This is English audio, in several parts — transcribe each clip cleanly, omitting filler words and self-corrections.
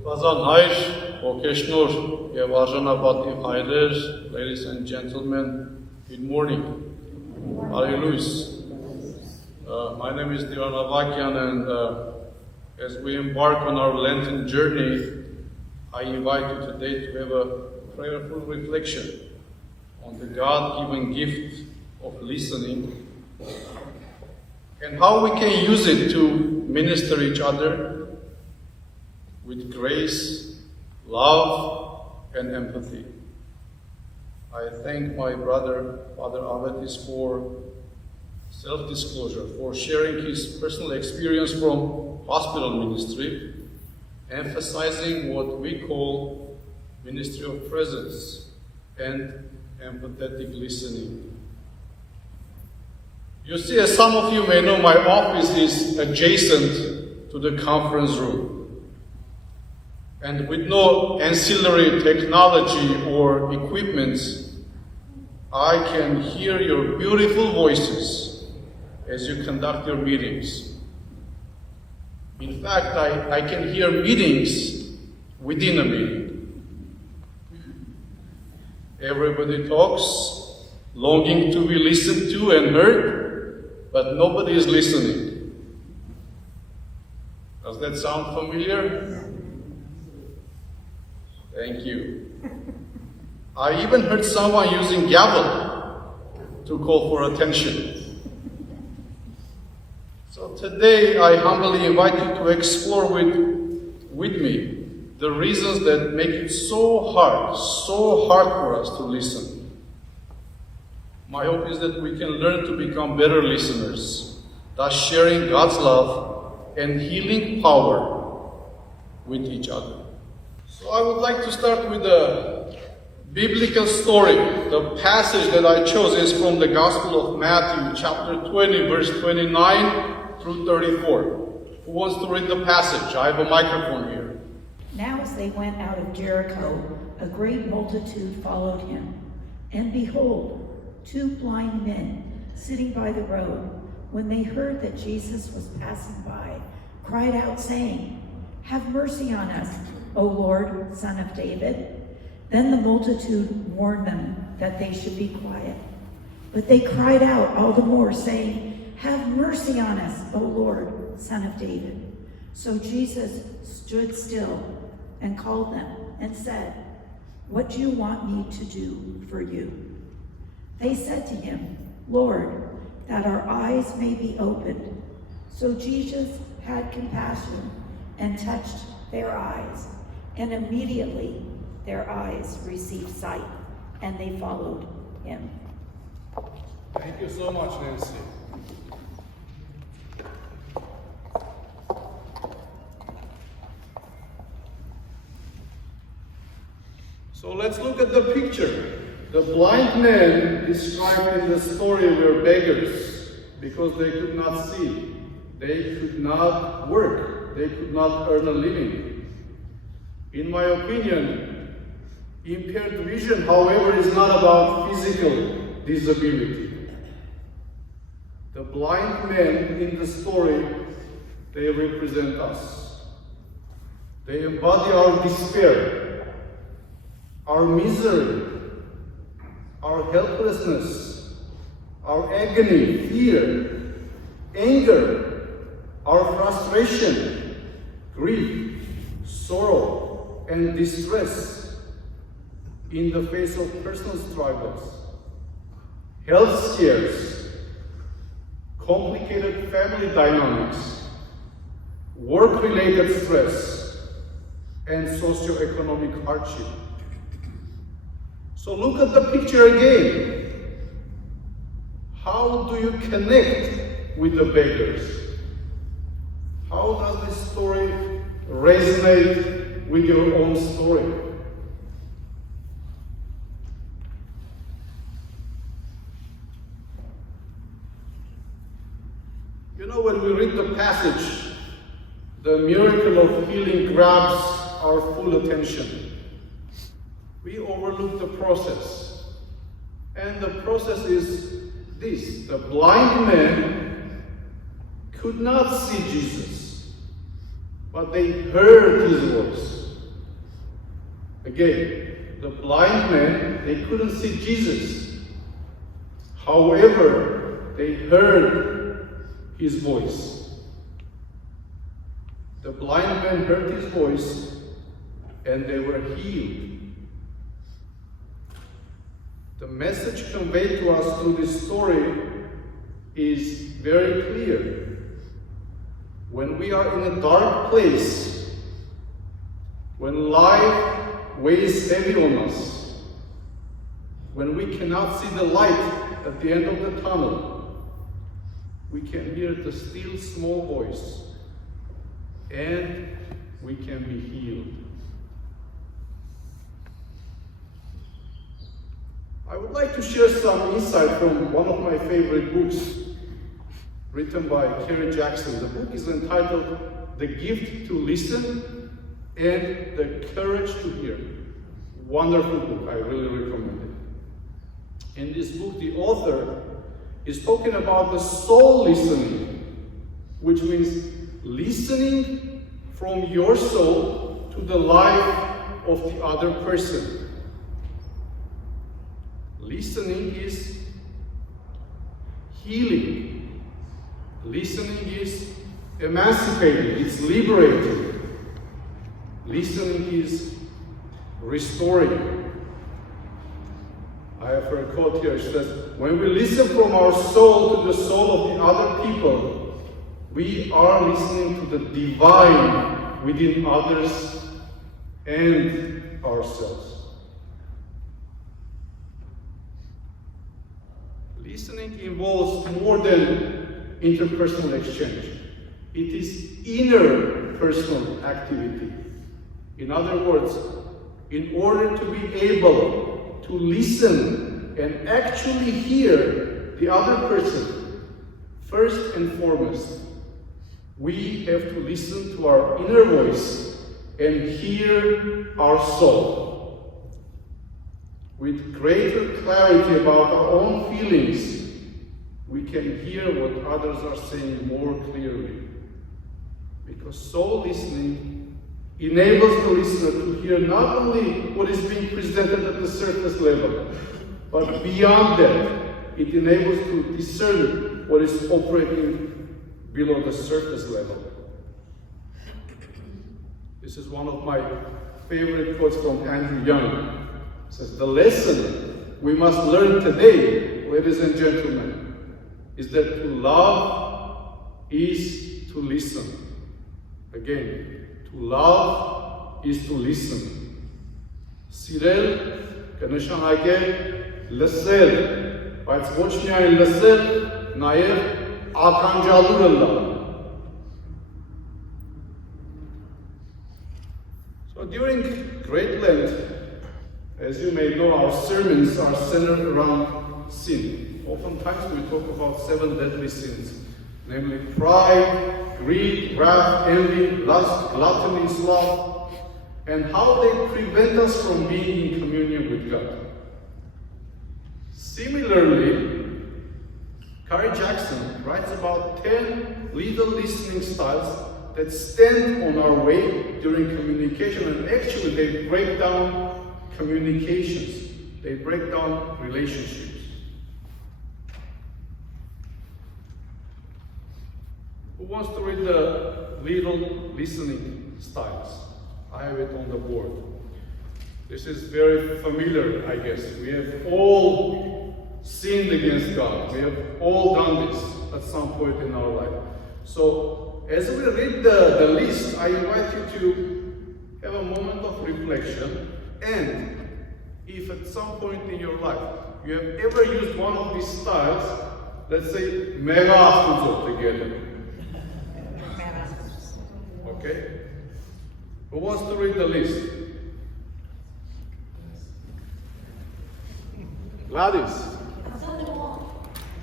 Բազան հայր, ոգեշնոր եւ արժանապատիվ հայրեր, ladies and gentlemen, good morning. Hallelujah. My name is Diocese, and as we embark on our Lenten journey, I invite you today to have a prayerful reflection on the God-given gift of listening and how we can use it to minister each other with grace, love, and empathy. I thank my brother, Father Avetis, for self-disclosure, for sharing his personal experience from hospital ministry, emphasizing what we call ministry of presence and empathetic listening. You see, as some of you may know, my office is adjacent to the conference room. And with no ancillary technology or equipment, I can hear your beautiful voices as you conduct your meetings. In fact, I can hear meetings within a meeting. Everybody talks, longing to be listened to and heard, but nobody is listening. Does that sound familiar? Thank you. I even heard someone using gavel to call for attention. So today I humbly invite you to explore with me the reasons that make it so hard for us to listen. My hope is that we can learn to become better listeners, thus sharing God's love and healing power with each other. So I would like to start with a biblical story. The passage that I chose is from the Gospel of Matthew, chapter 20, verse 29 through 34. Who wants to read the passage? I have a microphone here. Now as they went out of Jericho, a great multitude followed him. And behold, two blind men sitting by the road, when they heard that Jesus was passing by, cried out, saying, "Have mercy on us, O Lord, Son of David." Then the multitude warned them that they should be quiet. But they cried out all the more, saying, "Have mercy on us, O Lord, Son of David." So Jesus stood still and called them and said, "What do you want me to do for you?" They said to him, "Lord, that our eyes may be opened." So Jesus had compassion and touched their eyes. And immediately their eyes received sight, and they followed him. Thank you so much, Nancy. So let's look at the picture. The blind men described in the story were beggars because they could not see. They could not work. They could not earn a living. In my opinion, impaired vision, however, is not about physical disability. The blind men in the story, they represent us. They embody our despair, our misery, our helplessness, our agony, fear, anger, our frustration, grief, sorrow, and distress in the face of personal struggles, health scares, complicated family dynamics, work-related stress, and socioeconomic hardship. So look at the picture again. How do you connect with the beggars? How does this story resonate with your own story? You know, when we read the passage, the miracle of healing grabs our full attention. We overlook the process. And the process is this: the blind men could not see Jesus, but they heard his voice. Again, the blind men, they couldn't see Jesus. However, they heard his voice. The blind men heard his voice and they were healed. The message conveyed to us through this story is very clear. When we are in a dark place, when life weighs heavy on us, when we cannot see the light at the end of the tunnel, we can hear the still small voice and we can be healed. I would like to share some insight from one of my favorite books written by Kerry Jackson. The book is entitled The Gift to Listen and the Courage to Hear. Wonderful book, I really recommend it. In this book, the author is talking about the soul listening, which means listening from your soul to the life of the other person. Listening is healing. Listening is emancipating, it's liberating. Listening is restoring. I have a quote here, it says, when we listen from our soul to the soul of the other people, we are listening to the divine within others and ourselves. Listening involves more than interpersonal exchange. It is interpersonal activity. In other words, in order to be able to listen and actually hear the other person, first and foremost, we have to listen to our inner voice and hear our soul. With greater clarity about our own feelings, we can hear what others are saying more clearly. Because soul listening enables the listener to hear not only what is being presented at the surface level, but beyond that, it enables to discern what is operating below the surface level. This is one of my favorite quotes from Andrew Young. It says, the lesson we must learn today, ladies and gentlemen, is that to love is to listen. Again, to love is to listen. Սիրել կնշանակե լսել, բայց ոչ միայն լսել, նաև ականջալուրը լալ. So during Great Lent, as you may know, our sermons are centered around sin. Oftentimes we talk about 7 deadly sins, namely pride, greed, wrath, envy, lust, gluttony, sloth, and how they prevent us from being in communion with God. Similarly, Kerry Jackson writes about 10 little listening styles that stand on our way during communication, and actually they break down communications, they break down relationships. Who wants to read the little listening styles? I have it on the board. This is very familiar, I guess. We have all sinned against God. We have all done this at some point in our life. So, as we read the list, I invite you to have a moment of reflection, and if at some point in your life you have ever used one of these styles, let's say mega afuzo together. Okay? Who wants to read the list? Gladys.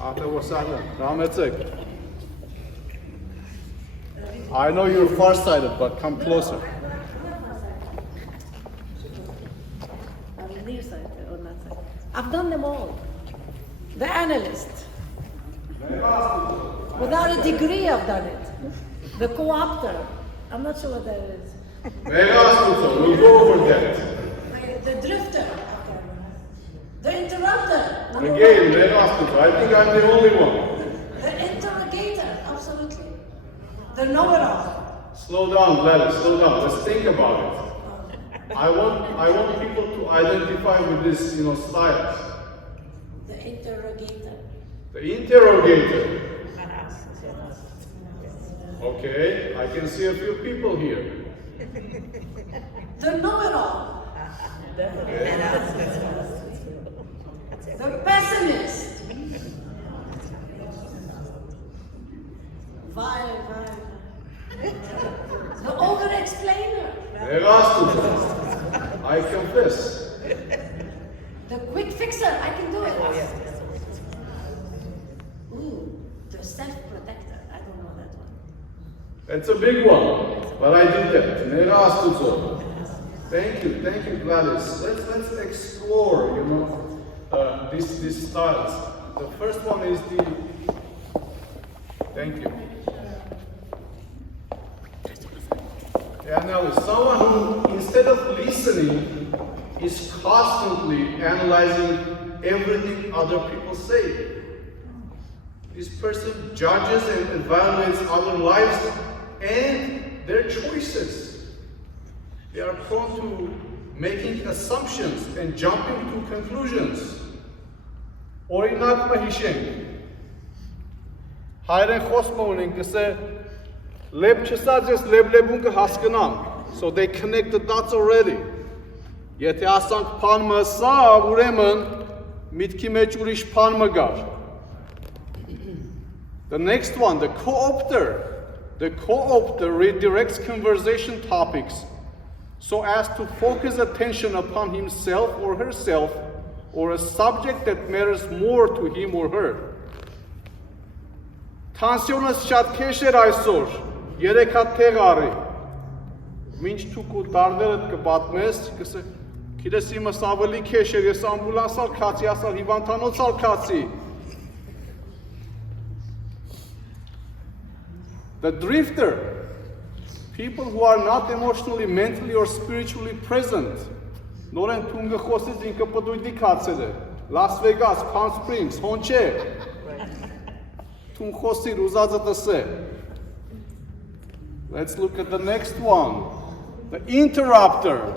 After Wasana. Rametzek. I know you're farsighted, but come closer. I've done them all. The analyst. Without a degree, I've done it. The co-opter. I'm not sure what that is. We'll go over that. The drifter. The interrupter. Number Again, one. they're asking. I think I'm the only one. The interrogator, absolutely. The know-it-all. Slow down, Gladys, slow down. Let's think about it. I want people to identify with this, styles. The interrogator. The interrogator. Okay, I can see a few people here. The know-it-all. The pessimist. The over-explainer. I confess. The quick fixer. I can do it. Ooh, the self-protector. I don't know that one. That's a big one, but I did that. Thank you, Gladys. Let's explore, these styles. The first one is thank you. The analyst, someone who, instead of listening, is constantly analyzing everything other people say. This person judges and evaluates other lives and their choices. They are prone to making assumptions and jumping to conclusions. Օրինակ հիշենք։ Հայերեն խոսքը ունենք, գսե լեբ չսած ես լեբլեբուն կհասկնամ. So they connect the dots already. Եթե ասանք փանմը սա, ուրեմն միտքի մեջ ուրիշ փանմը գար։ The next one, the co-opter. The co-opter redirects conversation topics so as to focus attention upon himself or herself or a subject that matters more to him or her. Տանսիոնս շատ քեշ էր այսօր, 3 հատ թեղ արի։ Մինչ թուկու տարներդ կպատմես, կսե, գիտես իմս ավելի քեշ էր, ես ամբուլանսալ քացի, ասալ հիվանդանոցալ քացի։ The drifter, people who are not emotionally, mentally, or spiritually present. Նորեն թունգը խոսից ինքը պտույտի քացել է, Las Vegas, Palm Springs, հոնչե, թուն խոսիր ուզածը տսե։ Let's look at the next one, the interrupter.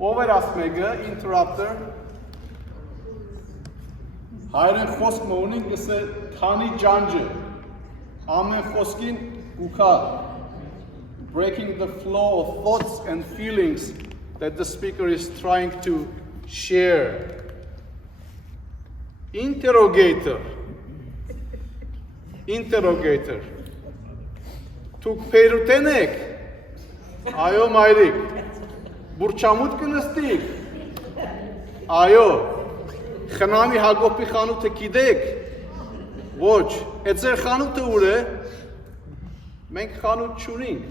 Ով էր ասում եկը, interrupter։ Հայերեն խոսքը ունին կսե քանի ջանջը, ամեն խոսքին ուքա, breaking the flow of thoughts and feelings that the speaker is trying to share. Interrogator. Թուք պերուտեն եք, այո մայրիկ, բուրչամուտ կնստիք, այո, խնամի Հակոբի խանութը գիտեք, ոչ, այդ ձեր խանութը ուր է, մենք խանութ չունենք,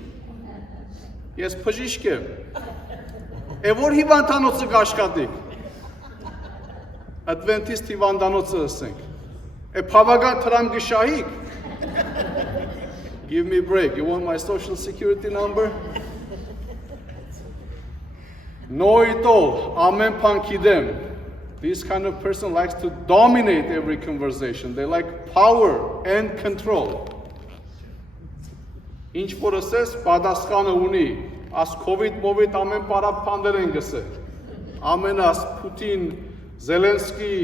ես բժիշկ եմ, որ հիվանդանոցը կաշխատիկ, Adventist հիվանդանոցը ասենք, բավական տրամ գշահիկ, give me a break, you want my social security number? Know it all, ամեն բան գիտեմ. This kind of person likes to dominate every conversation. They like power and control. Ինչ որ ասես, պատասխանը ունի, աս COVID ամեն պարապ պանդեր են գսել, ամեն աս Պուտին, Զելենսկի,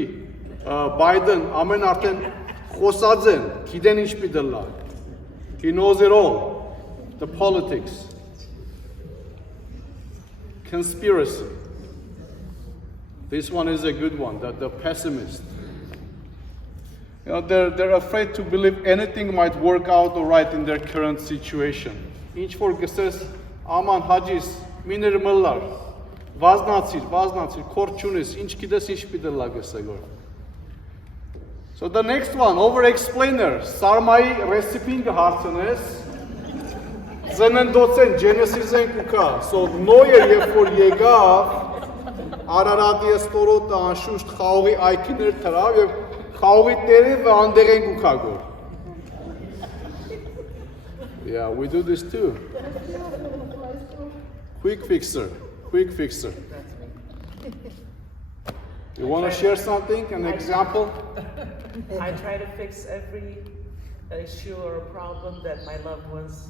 Biden, ամեն արդեն խոսած են, գիտեն ինչ պիտի լա. He knows it all, the politics. Conspiracy. This one is a good one, the pessimist. They're afraid to believe anything might work out all right in their current situation. Ինչ որ գսես, աման հաջիս, միներ մլար, վազնացիր, քորդ չունես, ինչ գիտես, ինչ պիտի լա գսեգոր։ So the next one, over-explainer, Սարմայի ռեսիպին կհարցնես, ծննդոցեն, Genesis-են կուքա, so Նոյը երբ որ եկավ, Արարատի ստորոտը անշուշտ խաղողի այքիներ թրավ և խաղողի տերև անդեղեն կուքագոր։ Yeah, we do this too. Quick fixer. quick fixer. You want to share something, an example? I try to fix every issue or problem that my loved ones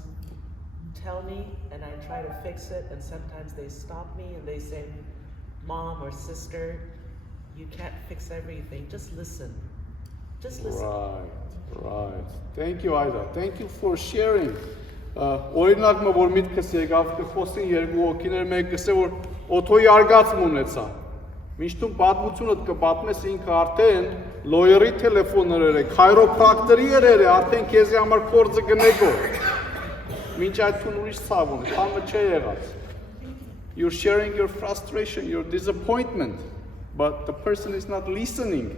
tell me, and I try to fix it, and sometimes they stop me and they say, Mom or sister, you can't fix everything, just listen. Just listen. Right. Thank you, Ida. Thank you for sharing. Օրինակը որ միտքս եկավ կխոսին երկու հոգիներ մեկ կսե որ օթոյի արգացում ունեցա։ Միշտում պատմությունդ կպատմես ինքը արդեն լոյերի տելեֆոններ էր, քայրոպրակտորի էր, արդեն քեզի համար կորձը գնեկո։ Մինչ այդ տուն ուրիշ ցավ ունի, քամը չէ եղած։ You're sharing your frustration, your disappointment, but the person is not listening.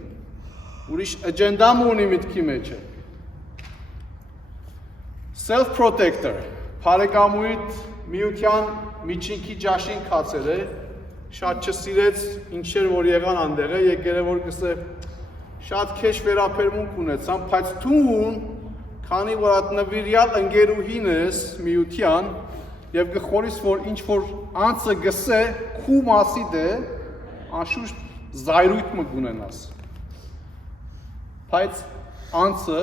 Ուրիշ agenda ունի միտքի մեջ։ Self-protector, Փարեկամույթ միության միջինքի ջաշին կացել է, շատ չսիրեց ինչեր որ եղան անդեղ է, եկել է որ կսե շատ քեշ վերապերմունք ունեցան, բայց դուն, քանի որ այդ նվիրյալ ընկերուհին ես միության եւ կխորիս որ ինչ որ անձը գսե քու մասի դե, անշուշտ զայրույթ մը կունենաս։ Բայց անձը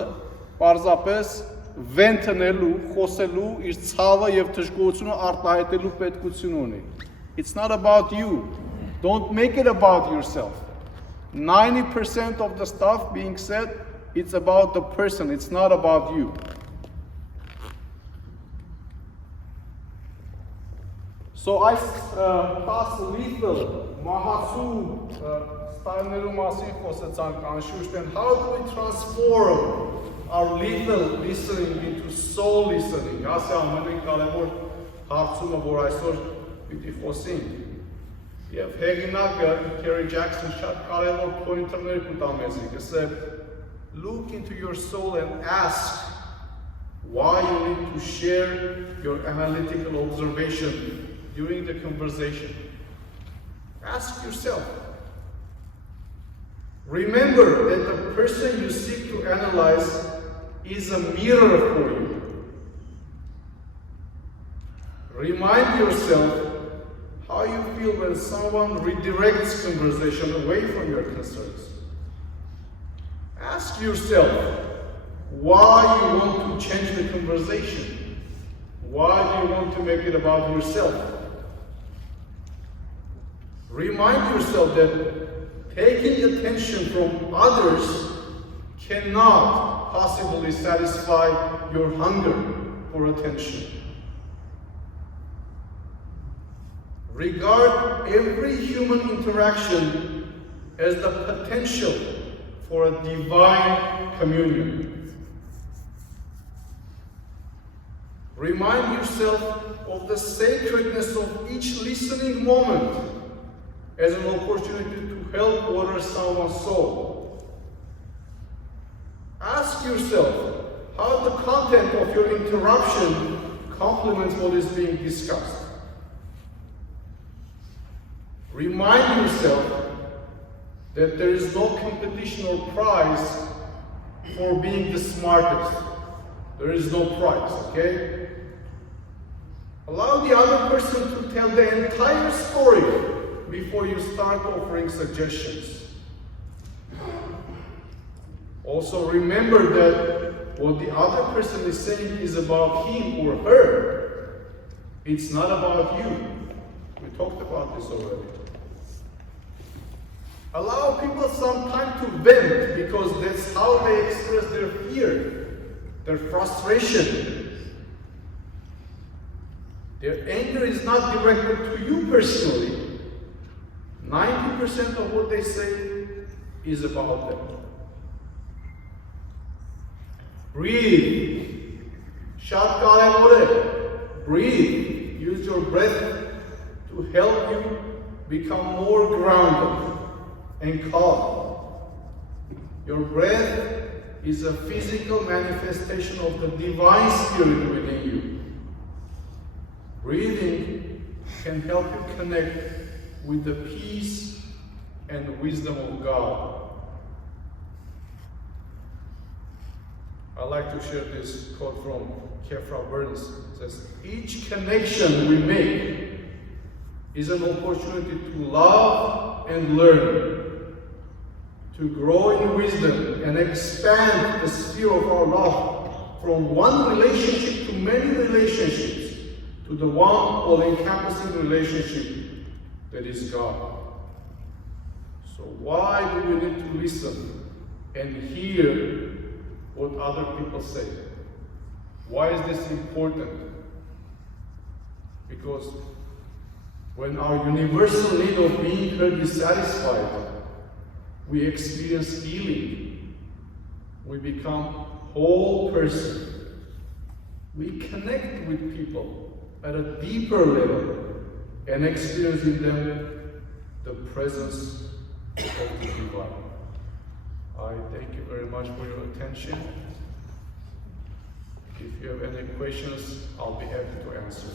պարզապես վենտնելու, խոսելու, իր ցավը եւ թշկողությունը արտահայտելու պետքություն ունի։ It's not about you. Don't make it about yourself. 90% of the stuff being said, it's about the person, it's not about you. So I pass lethal, mahatsu, style masin խոսեցանք անշուշտ and how do we transform our lethal listening into soul listening? Ասա ամենին կարևոր հարցումը, որ այսօր պիտի խոսենք։ Եվ հեղինակը Kerry Jackson շատ կարևոր pointer-ներ կտա մեզի, կսե look into your soul and ask why you need to share your analytical observation during the conversation. Ask yourself. Remember that the person you seek to analyze is a mirror for you. Remind yourself how you feel when someone redirects conversation away from your concerns. Ask yourself why you want to change the conversation. Why do you want to make it about yourself? Remind yourself that taking attention from others cannot possibly satisfy your hunger for attention. Regard every human interaction as the potential for a divine communion. Remind yourself of the sacredness of each listening moment as an opportunity to help water someone's soul. Ask yourself how the content of your interruption complements what is being discussed. Remind yourself that there is no competition or prize for being the smartest. There is no prize, okay? Allow the other person to tell the entire story before you start offering suggestions. Also remember that what the other person is saying is about him or her. It's not about you. We talked about this already. Allow people some time to vent because that's how they express their fear, their frustration. Their anger is not directed to you personally. 90% of what they say is about them. Breathe. Շատ կարևոր է. Breathe. Use your breath to help you become more grounded and calm. Your breath is a physical manifestation of the divine spirit within you. Breathing can help you connect with the peace and wisdom of God. I like to share this quote from Kefra Burns. It says, each connection we make is an opportunity to love and learn, to grow in wisdom and expand the sphere of our love from one relationship to many relationships to the one all-encompassing relationship that is God. So why do we need to listen and hear what other people say? Why is this important? Because when our universal need of being heard is satisfied, we experience healing. We become whole person. We connect with people at a deeper level and experience in them the presence of the divine. I thank you very much for your attention. If you have any questions, I'll be happy to answer.